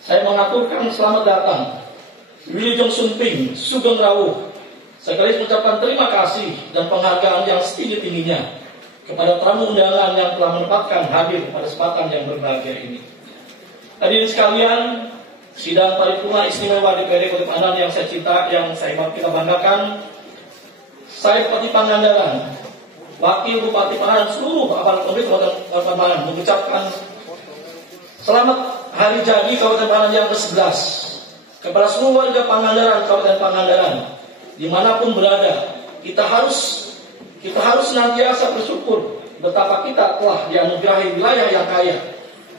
saya mengaturkan selamat datang Wilujeng Sumping Sugeng Rawuh, sekaligus mengucapkan terima kasih dan penghargaan yang setinggi-tingginya kepada tamu undangan yang telah menempatkan hadir pada kesempatan yang berbahagia ini. Hadirin sekalian, sidang paripurna istimewa DPRD Kota Pangandaran yang saya cinta, yang saya kita banggakan, saya Bupati Pangandaran, Wakil Bupati Pangandaran, seluruh aparat pemerintah Kota Pangandaran mengucapkan selamat hari jadi Kabupaten Pangandaran yang ke-11 kepada seluruh warga Pangandaran, Kabupaten Pangandaran, dimanapun berada. Kita harus senantiasa bersyukur betapa kita telah dianugerahi wilayah yang kaya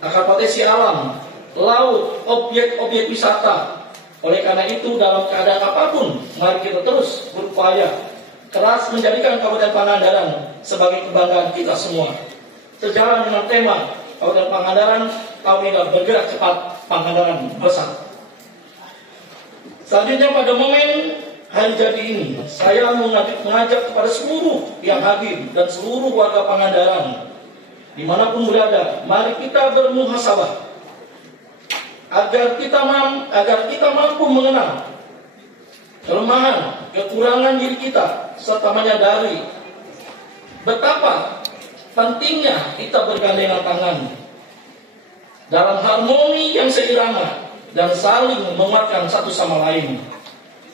akan potensi alam, laut, objek-objek wisata. Oleh karena itu, dalam keadaan apapun, mari kita terus berupaya keras menjadikan Kabupaten Pangandaran sebagai kebanggaan kita semua. Sejalan dengan tema Kabupaten Pangandaran tahun ini, bergerak cepat, Pangandaran bersatu. Selanjutnya pada momen hari jadi ini, saya mengajak kepada seluruh yang hadir dan seluruh warga Pangandaran dimanapun berada, mari kita bermuhasabah agar kita mampu mengenal kelemahan, kekurangan diri kita, serta menyadari betapa pentingnya kita bergandengan tangan dalam harmoni yang seirama dan saling menguatkan satu sama lain.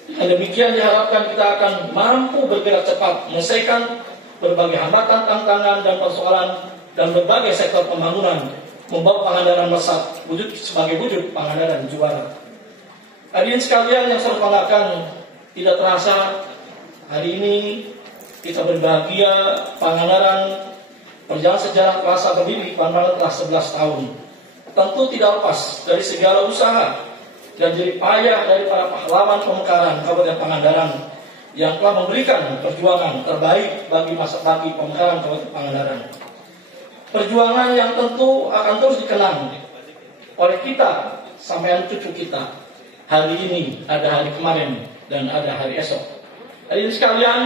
Dan demikian diharapkan kita akan mampu bergerak cepat menyelesaikan berbagai hambatan, tantangan, dan persoalan dan berbagai sektor pembangunan, membawa Pangandaran melesat sebagai wujud Pangandaran juara. Hadirin sekalian yang saya banggakan, tidak terasa hari ini kita berbahagia Pangandaran perjalanan sejarah Plaza Berdiri Pangandaran telah 11 tahun. Tentu tidak lepas dari segala usaha dan jerih payah dari para pahlawan pemekaran Kabupaten Pangandaran yang telah memberikan perjuangan terbaik bagi pemekaran Kabupaten Pangandaran. Perjuangan yang tentu akan terus dikenang oleh kita sampai cucu kita. Hari ini, ada hari kemarin, dan ada hari esok. Hadirin sekalian,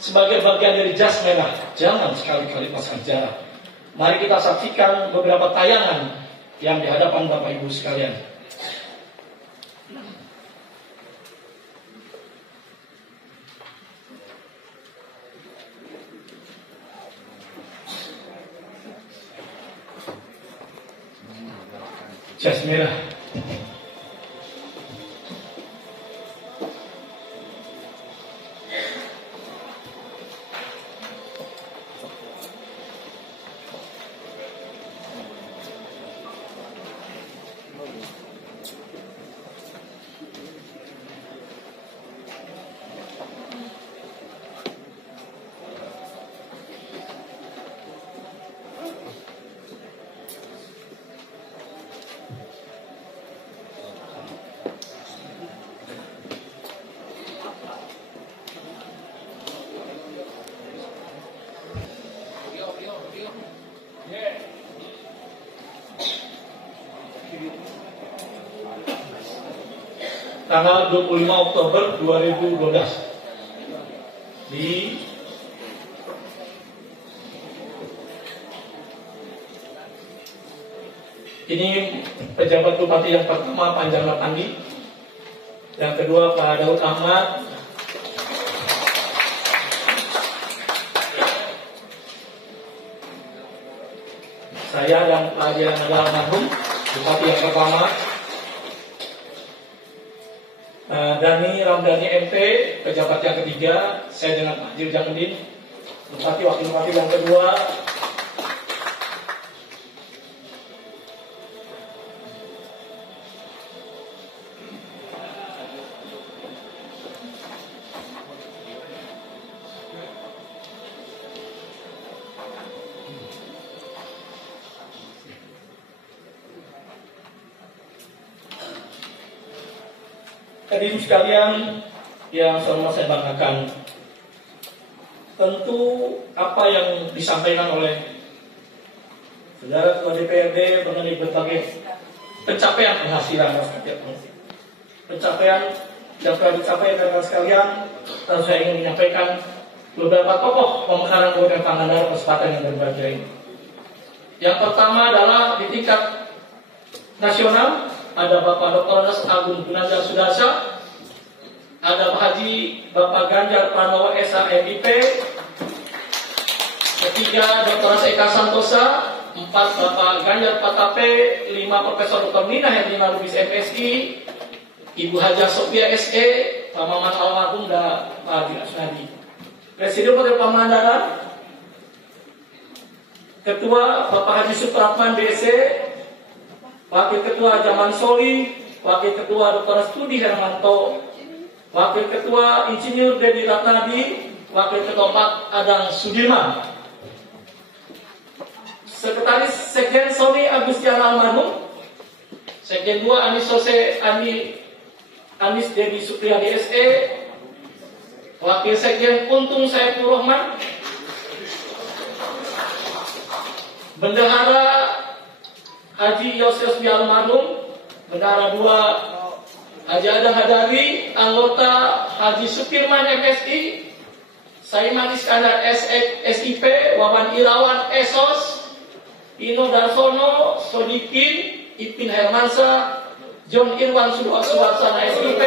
sebagai bagian dari jas merah, jangan sekali-kali lepaskan jarak. Mari kita saksikan beberapa tayangan yang di hadapan Bapak Ibu sekalian. Jas merah. Tanggal 25 Oktober 2012 ini pejabat bupati yang pertama Panjang Lapandi, yang kedua Pak Daud Ahmad, saya dan Pak Haji Almarhum bupati yang pertama, Dani Ramdhani MP, pejabat yang ketiga, saya dengan Pak Jirjangudin, bupati wakil bupati yang kedua. Hadirin sekalian yang selalu saya banggakan, tentu apa yang disampaikan oleh saudara Ketua DPRD mengenai berbagai pencapaian penghasilan pencapaian yang telah dicapai rekan sekalian, dan saya ingin menyampaikan beberapa tokoh pemekaran Kabupaten Pangandaran kesempatan yang berbahagia ini. Yang pertama adalah di tingkat nasional ada Bapak Dr. Andes Agung Gunanjar Sudarsa, ada Haji Bapak Ganjar Pranowo SHMIP, ketiga Dr. Eka Santosa, 4 Bapak Ganjar Patape, 5 Profesor Dr. Nina Herlina Lubis MSI, Ibu Haja Sophia SE, Pak Maman Almarhum dan Pak Haji Asnadi. Presiden Hotel Pamandaran, Ketua Bapak Haji Supratman DC, Wakil Ketua Jaman Soli, Wakil Ketua Dr. Studi Hermanto, Wakil Ketua Insinyur Dedi Ratnadi, Wakil Ketua 4 Adang Sudirman, Sekretaris Sekjen Sony Agustiana Almarhum, Sekjen 2 Anis Sose Anis Dedi Supriyadi SE, Wakil Sekjen Untung Saiful Rahman, Bendahara Haji Yosius Almarhum, Bendahara 2 Haji Adang Hadari, anggota Haji Sukirman MSI, Saiman Iskandar SIP, Wawan Irawan Esos, Ino Darsono, Sodikin, Ipin Hermansa, John Irwan Suwarsana SIP,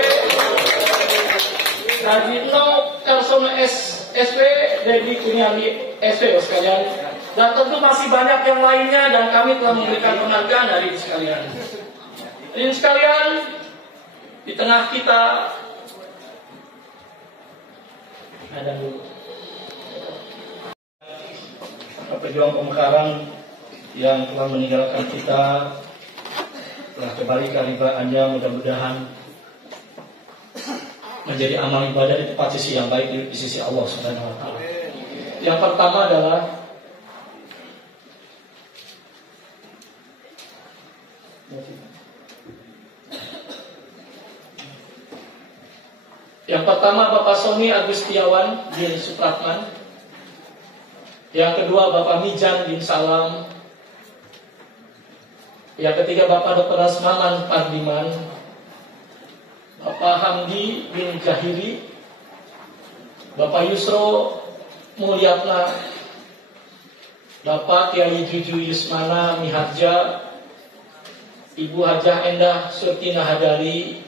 Haji No Karsono SW, Dedi Kunyali SW sekalian. Dan tentu masih banyak yang lainnya dan kami telah memberikan penghargaan dari sekalian. Ini sekalian, di tengah kita ada dulu pejuang pemekaran yang telah meninggalkan kita, telah kembali ke ribaannya, mudah-mudahan menjadi amal ibadah di tempat sisi yang baik di sisi Allah Subhanahu wa taala. Yang pertama adalah Bapak Sony Agustiawan bin Supratman, yang kedua Bapak Mijan bin Salam, yang ketiga Bapak Dr. Asmaman Pardiman, Bapak Hamdi bin Jahiri, Bapak Yusro Mulyatna, Bapak Kiai Juju Yusmana Miharja, Ibu Hajah Endah Surtina Hadari,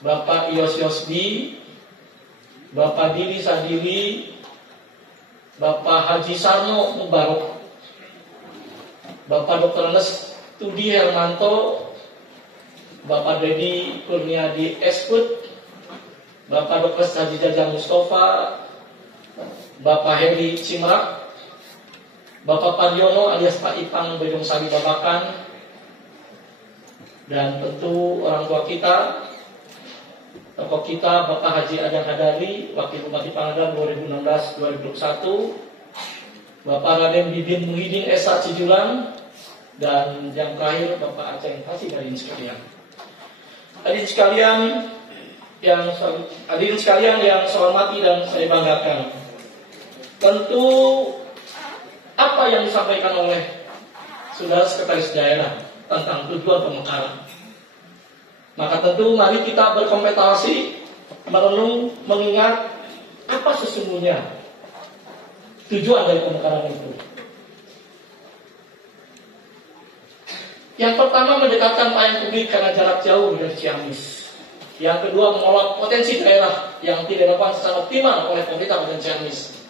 Bapak Yos Yosdi, Bapak Dili Sadili, Bapak Haji Sarno Mubarok, Bapak Dr. Andes Tudi Hermanto, Bapak Dedi Kurniadi Eskut, Bapak Dr. Haji Jajang Mustafa, Bapak Heri Cimrak, Bapak Padiono alias Pak Ipang Bedong Sari Babakan, dan tentu orang tua kita, tokoh kita Bapak Haji Adang Hadari, Wakil Bupati Pangandaran 2016-2021, Bapak Raden Bibin Muhyiddin Esa Cijulang, dan yang terakhir Bapak Aceh Fasih hadirin sekalian. Hadirin sekalian yang saya hormati dan saya banggakan. Tentu apa yang disampaikan oleh Saudara Sekretaris Daerah tentang tujuan pemekaran, maka tentu mari kita berkompetisi, merenung, mengingat apa sesungguhnya tujuan dari pemekaran itu. Yang pertama, mendekatkan pelayanan publik karena jarak jauh dari Ciamis. Yang kedua, mengolah potensi daerah yang tidak dilakukan secara optimal oleh pemerintah Kabupaten Ciamis.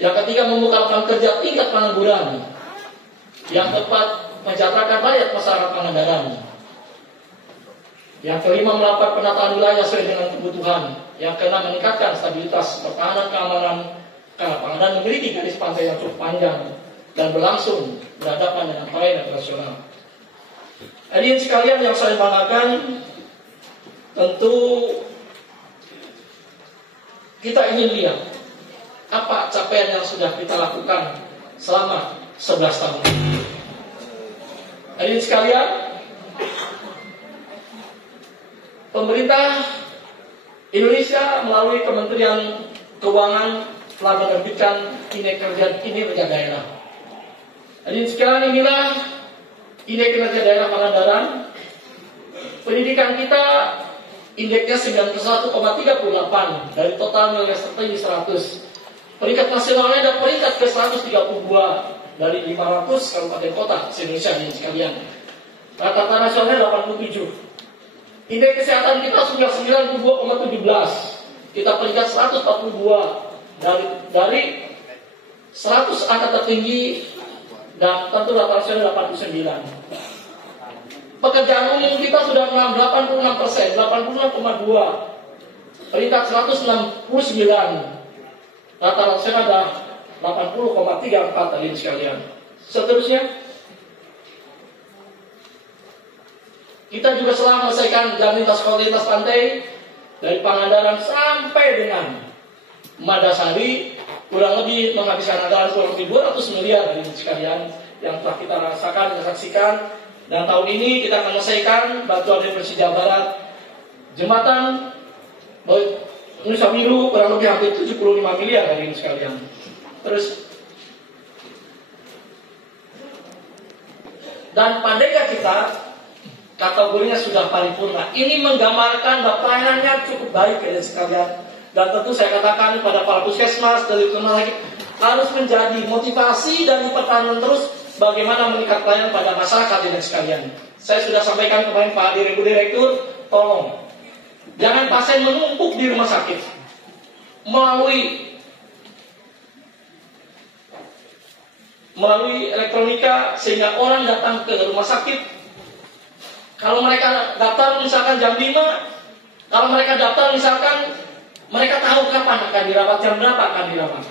Yang ketiga, membuka lapangan kerja tingkat pengangguran. Yang keempat, mensejahterakan rakyat masyarakat Pangandaran. Yang kelima, melakukan penataan wilayah sesuai dengan kebutuhan. Yang keenam, meningkatkan stabilitas pertahanan keamanan karena Pangandaran memiliki garis pantai yang cukup panjang dan berlangsung berhadapan dengan perairan internasional. Hadirin sekalian yang saya banggakan, tentu kita ingin lihat apa capaian yang sudah kita lakukan selama 11 tahun. Hadirin sekalian, pemerintah Indonesia melalui Kementerian Keuangan telah menerbitkan kinerja daerah. Hadirin sekalian, inilah kinerja daerah Pangandaran. Pendidikan kita indeksnya 91,38 dari total nilai strategi 100. Peringkat nasionalnya ada peringkat ke 132 dari 500 kabupaten kota se-Indonesia ini sekalian. Rata-rata nasionalnya 87. Indeks kesehatan kita sudah 92,17. Kita peringkat 142 dari 100 angka tertinggi, dan tentu rata nasional 89. Pekerjaan umum kita sudah 86%, 86,2. Peringkat 169. Rata nasional ada 80,34 tadi sekalian. Seterusnya, kita juga setelah menyelesaikan lintas kualitas pantai dari Pangandaran sampai dengan Madasari, kurang lebih menghabiskan anggaran kurang lebih 200 miliar dari sekalian yang telah kita rasakan dan saksikan. Dan tahun ini kita akan menyelesaikan bantuan dari Persija Barat, jembatan Nusa Biru kurang lebih hampir 75 miliar dari ini sekalian. Terus, dan pandega kita kategorinya sudah paripurna. Ini menggambarkan bahwa pelayanannya cukup baik ya sekalian. Dan tentu saya katakan kepada para puskesmas dari rumah sakit harus menjadi motivasi dan dipertahankan terus bagaimana meningkat pelayanan pada masyarakat ya sekalian. Saya sudah sampaikan kemarin Pak Direktur, tolong jangan pasien menumpuk di rumah sakit melalui elektronika sehingga orang datang ke rumah sakit. Kalau mereka daftar misalkan jam 5, kalau mereka daftar misalkan mereka tahu kapan akan dirawat, jam berapa akan dirawat.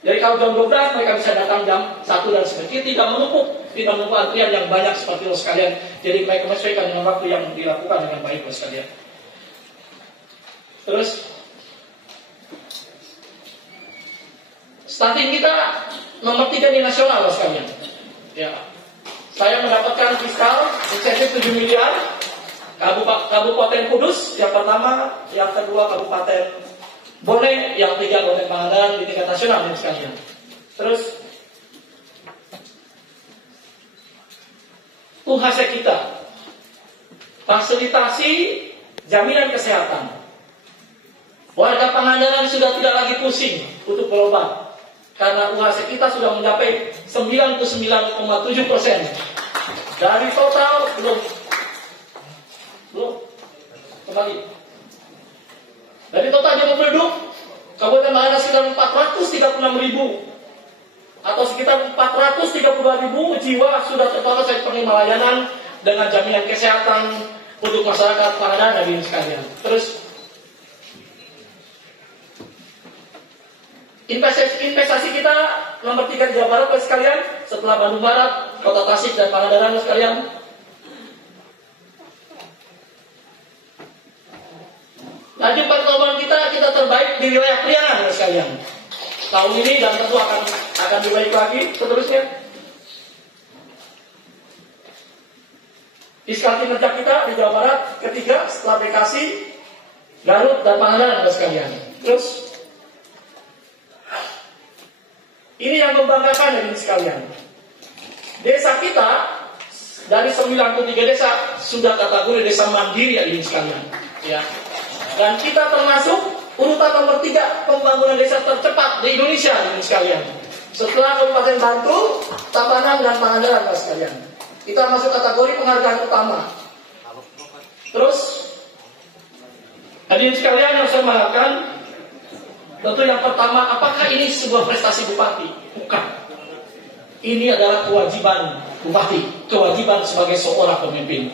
Jadi kalau jam 12 mereka bisa datang jam 1 dan sebagainya, tidak menumpuk antrian yang banyak seperti itu sekalian. Jadi mereka menyesuaikan dengan waktu yang dilakukan dengan baik sekalian. Terus, stunting kita nomor 3 di nasional sekalian. Ya. Saya mendapatkan fiskal insentif 7 miliar. Kabupaten Kudus yang pertama, yang kedua Kabupaten Bone, yang tiga Bone Pangandaran di tingkat nasional ini sekalian. Terus UHC kita fasilitasi jaminan kesehatan. Warga Pangandaran sudah tidak lagi pusing untuk berobat karena UHC kita sudah mencapai 99,7%. Dari total belum kembali. Dari total jumlah penduduk Kabupaten Pangandaran sekitar 436.000 atau sekitar 432.000 jiwa sudah tertolong penerima layanan dengan jaminan kesehatan untuk masyarakat Pangandaran dan ini sekalian. Terus investasi kita nomor 3 di Jawa Barat sekalian, setelah Bandung Barat, Kota Tasik dan Pangandaran sekalian. Laju pertumbuhan kita terbaik di wilayah Priangan sekalian tahun ini dan tentu akan dibaik lagi seterusnya. Fiskal kinerja kita di Jawa Barat ketiga setelah Bekasi, Garut dan Pangandaran sekalian. Terus ini yang membanggakan ini sekalian. Desa kita dari 93 desa sudah kategori desa mandiri ini sekalian. Ya. Dan kita termasuk urutan nomor 3 pembangunan desa tercepat di Indonesia ini sekalian. Setelah Kabupaten Bantul, Tabanan dan Pangandaran sekalian. Kita masuk kategori penghargaan utama. Terus hadirin sekalian yang saya mengatakan, tentu yang pertama, apakah ini sebuah prestasi bupati? Bukan. Ini adalah kewajiban bupati, kewajiban sebagai seorang pemimpin.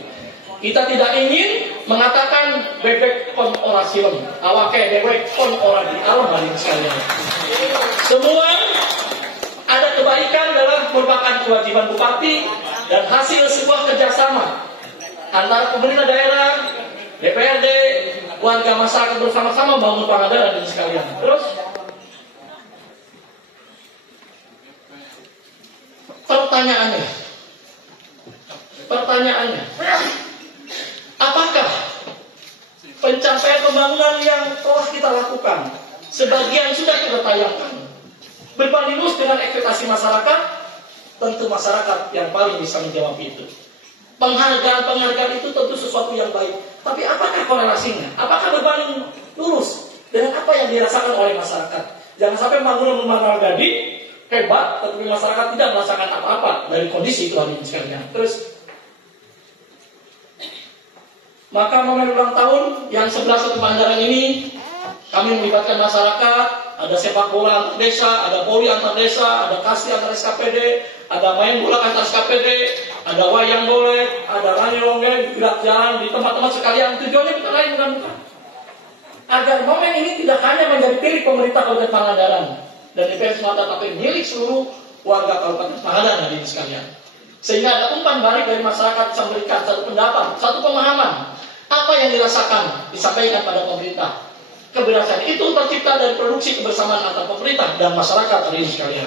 Kita tidak ingin mengatakan bebek kon orasion, awake dewek kon ora di alam balik sekalian. Semua ada kebaikan dalam merupakan kewajiban bupati dan hasil sebuah kerjasama antara pemerintah daerah, DPRD, warga masyarakat bersama-sama membangun Pangandaran dan sekalian. Terus pertanyaannya, apakah pencapaian pembangunan yang telah kita lakukan, sebagian sudah kita tayangkan, berbanding lurus dengan ekspektasi masyarakat? Tentu masyarakat yang paling bisa menjawab itu. Penghargaan itu tentu sesuatu yang baik, tapi apakah korelasinya? Apakah berbanding lurus dengan apa yang dirasakan oleh masyarakat? Jangan sampai pembangunan Muhammad Gadi hebat, tetapi masyarakat tidak merasakan apa-apa dari kondisi itu sekalian. Terus Maka momen ulang tahun yang 11 Pangandaran ini kami melibatkan masyarakat, ada sepak bola antar desa, ada voli antar desa, ada kasih antar SKPD, ada main bola antar SKPD, ada wayang golek, ada rani longgeng, gerak jalan di tempat-tempat sekalian. Tujuannya bukan lain bukan agar momen ini tidak hanya menjadi milik pemerintah Kabupaten Pangandaran dan DPR semata, tapi milik seluruh warga Kabupaten Pangandaran hadirin sekalian. Sehingga ada umpan balik dari masyarakat bisa memberikan satu pendapat, satu pemahaman apa yang dirasakan, disampaikan pada pemerintah. Keberhasilan itu tercipta dari produksi kebersamaan antara pemerintah dan masyarakat hadirin sekalian.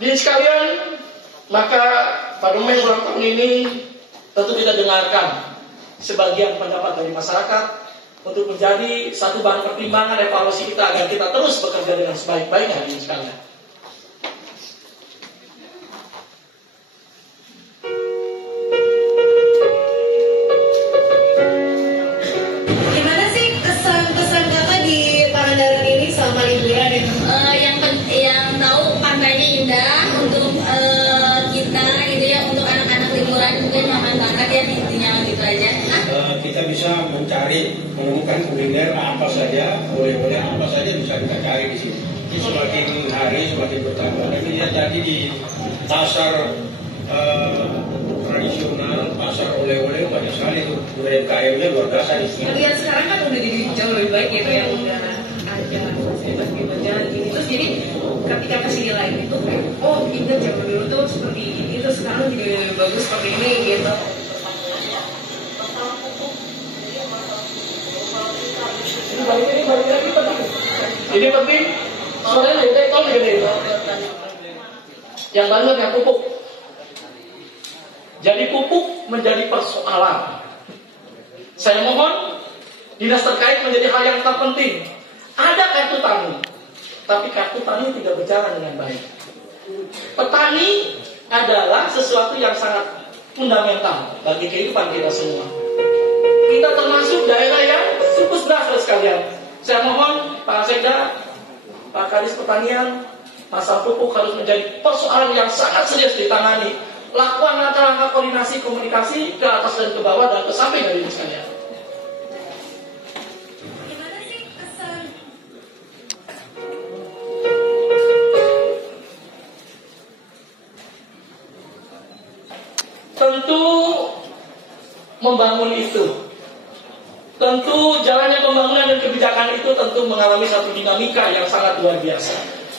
Hadirin sekalian, maka pada momen ulang tahun ini tentu kita dengarkan sebagian pendapat dari masyarakat untuk menjadi satu bahan pertimbangan evaluasi kita agar kita terus bekerja dengan sebaik-baiknya hadirin sekalian. Gimana sih kesan-kesan kakak di Pangandaran ini selama liburan ya? Yang tahu pantainya indah untuk kita gitu ya, untuk anak-anak liburan mungkin aman banget ya, intinya gitu aja. Kita bisa menemukan kuliner apa saja, oleh-oleh apa saja bisa kita cari di sini. Jadi semakin hari semakin bertambah. Tapi lihat tadi di pasar tradisional, pasar oleh-oleh banyak sekali tuh, UMKM-nya luar biasa di sini. Tapi yang sekarang kan udah jadi jauh lebih baik gitu ya, udah ada fasilitas jalan gini. Terus jadi ketika kasih nilai itu kayak, oh ingat zaman dulu tuh seperti ini, terus sekarang jadi lebih bagus seperti ini gitu. Ini balik lagi penting. Ini penting. Soalnya dari tol gini. Yang banyak yang pupuk. Jadi pupuk menjadi persoalan. Saya mohon dinas terkait menjadi hal yang terpenting. Ada kartu tani, tapi kartu tani tidak berjalan dengan baik. Petani adalah sesuatu yang sangat fundamental bagi kehidupan kita semua. Kita termasuk daerah yang surplus beras sekalian. Saya mohon Pak Sekda, Pak Kadis Pertanian, masalah pupuk harus menjadi persoalan yang sangat serius ditangani. Lakukan langkah-langkah koordinasi komunikasi ke atas dan ke bawah dan ke samping dari sekalian. Gimana sih kesan? Tentu membangun itu, tentu jalannya pembangunan dan kebijakan itu tentu mengalami satu dinamika yang sangat luar biasa.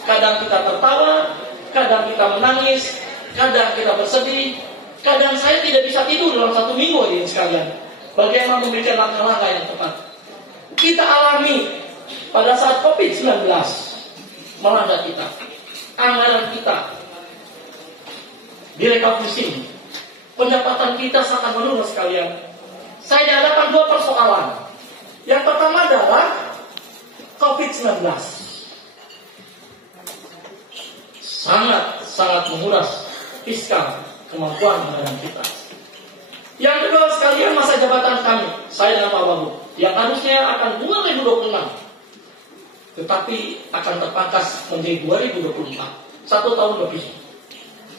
Kadang kita tertawa, kadang kita menangis, kadang kita bersedih, kadang saya tidak bisa tidur dalam satu minggu ini sekalian. Bagaimana memberikan langkah-langkah yang tepat. Kita alami pada saat COVID-19 melanda kita, anggaran kita direvisi, pendapatan kita sangat menurun sekalian. Saya dihadapkan dua persoalan. Yang pertama adalah COVID-19. Sangat menguras fiskal kemampuan anggaran kita. Yang kedua sekalian, masa jabatan kami, saya dan Pak Wagub, yang harusnya akan 2026, tetapi akan terpangkas menjadi 2024, 1 tahun lebih.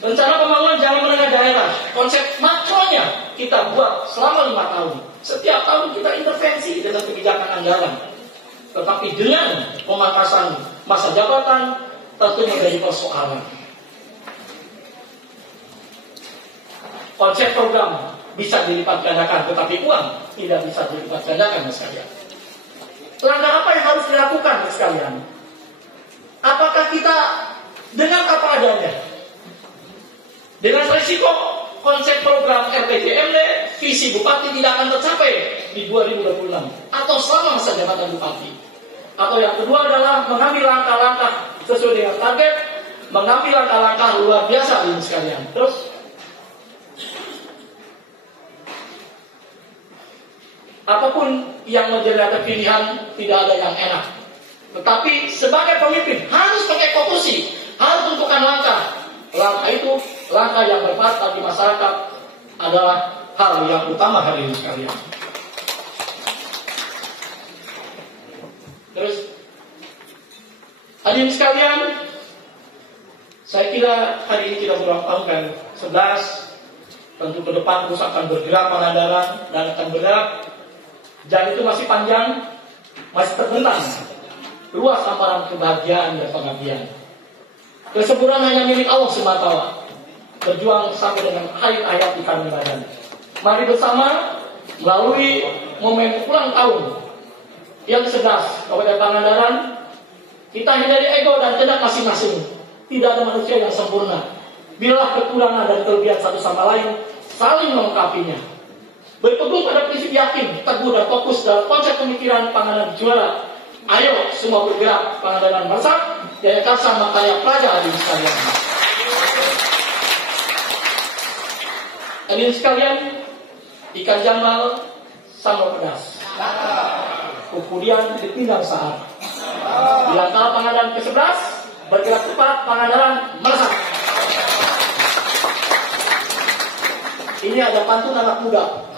Rencana pembangunan jalan menengah daerah, konsep makronya kita buat selama 5 tahun. Setiap tahun kita intervensi dengan kebijakan anggaran. Tetapi dengan pemangkasan masa jabatan tentu menjadi persoalan. Konsep program bisa dilipat gandakan, tetapi uang tidak bisa dilipat gandakan sekalian. Langkah apa yang harus dilakukan sekalian? Apakah kita dengan apa adanya? Dengan risiko konsep program RPJMD, visi Bupati tidak akan tercapai di 2026 atau selama masa jabatan Bupati. Atau yang kedua adalah mengambil langkah-langkah sesuai dengan target, mengambil langkah-langkah luar biasa ini sekalian. Terus apapun yang menjadi pilihan, tidak ada yang enak. Tetapi sebagai pemimpin harus pakai konstitusi, harus tentukan langkah. Langkah itu, langkah yang bermanfaat bagi masyarakat adalah hal yang utama hari ini sekalian. Terus, hadirin sekalian, Saya kira hari ini kita berulang tahun kan 11, tentu ke depan terus akan bergerak Pangandaran dan akan bergerak. Jalan itu masih panjang, masih terbentang luas hamparan kebahagiaan dan pengabdian. Kesempurnaan hanya milik Allah semata. Berjuang sampai dengan akhir hayat di kami badan. Mari bersama melalui momen ulang tahun yang ke-11 Kabupaten Pangandaran, kita hindari ego dan kehendak masing-masing. Tidak ada manusia yang sempurna. Bila kekurangan dan kelebihan satu sama lain, saling melengkapinya. Berpegang pada prinsip yakin, teguh dan fokus dalam konsep pemikiran Pangandaran juara. Ayo semua bergerak, Pangandaran Meresap, Jaya Karsa Makarya Praja hadirin sekalian. Hadirin sekalian, ikan jambal sambal pedas. Kemudian dipindang sahar. Bila kala Pangandaran ke-11, bergerak cepat, Pangandaran Meresap. Ini ada pantun anak muda.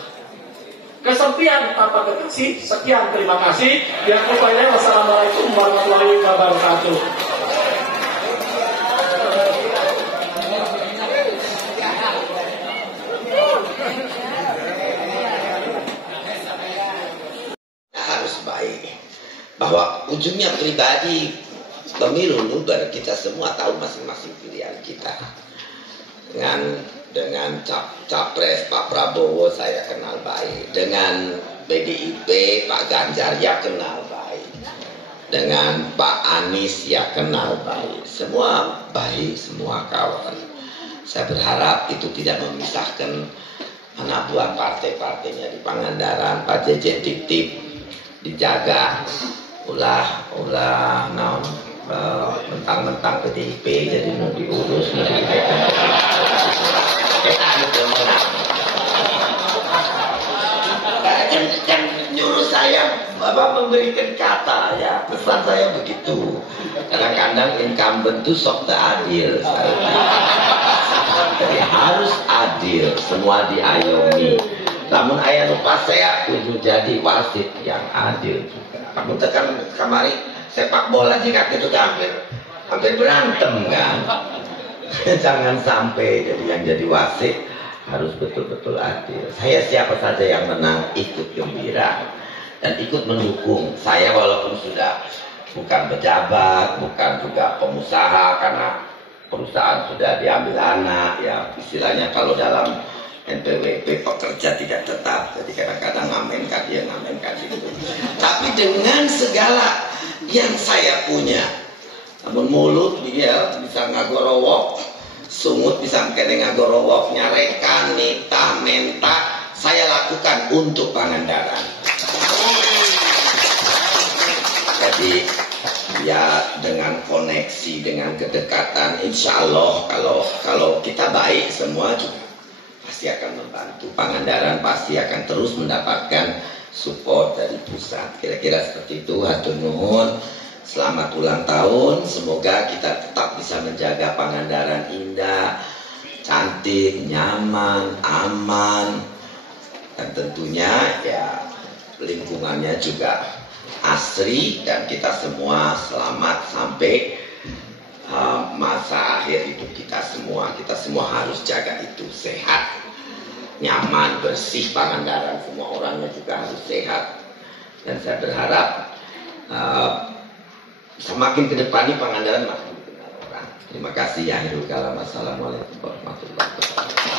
Kesepian tanpa kekasih. Sekian, terima kasih. Yang lainnya, wassalamualaikum warahmatullahi wabarakatuh. Harus baik. Bahwa ujungnya pribadi pemilu, baru kita semua tahu masing-masing pilihan kita. Dengan capres Pak Prabowo saya kenal baik, dengan PDIP Pak Ganjar ya kenal baik, dengan Pak Anies ya kenal baik, semua baik, semua kawan. Saya berharap itu tidak memisahkan anak buah partai-partainya di Pangandaran. Pak JJ titip dijaga, mentang-mentang PDIP jadi mau diurus. Jangan nyuruh saya memberikan kata ya, pesan saya begitu. Kadang-kadang incumbent itu sok tak adil. Jadi harus adil, semua diayomi. Namun ayah lupa saya kudu jadi wasit yang adil juga. Kamu tekan kemarin sepak bola jika itu hampir berantem kan. Jangan sampai jadi yang jadi wasit harus betul-betul adil. Saya siapa saja yang menang ikut gembira dan ikut mendukung. Saya walaupun sudah bukan pejabat, bukan juga pengusaha karena perusahaan sudah diambil anak ya, istilahnya kalau dalam NPWP pekerja tidak tetap, jadi kadang-kadang ngamenkan dia ngamenkan itu. Tapi dengan segala yang saya punya, namun mulut dia bisa ngagorowok, sungut bisa kene ngagorowok, nyarekan, nita, menta, saya lakukan untuk Pangandaran. Jadi ya dengan koneksi, dengan kedekatan, insya Allah kalau kita baik semua juga pasti akan membantu. Pangandaran pasti akan terus mendapatkan support dari pusat. Kira-kira seperti itu. Hatur nuhun. Selamat ulang tahun. Semoga kita tetap bisa menjaga Pangandaran indah, cantik, nyaman, aman, dan tentunya ya lingkungannya juga asri, dan kita semua selamat sampai masa akhir hidup kita semua harus jaga itu sehat, nyaman, bersih. Pangandaran semua orangnya juga harus sehat, dan saya berharap semakin ke depan ini Pangandaran makin dikenal orang. Terima kasih. Akhirul kalam. Assalamualaikum warahmatullahi wabarakatuh.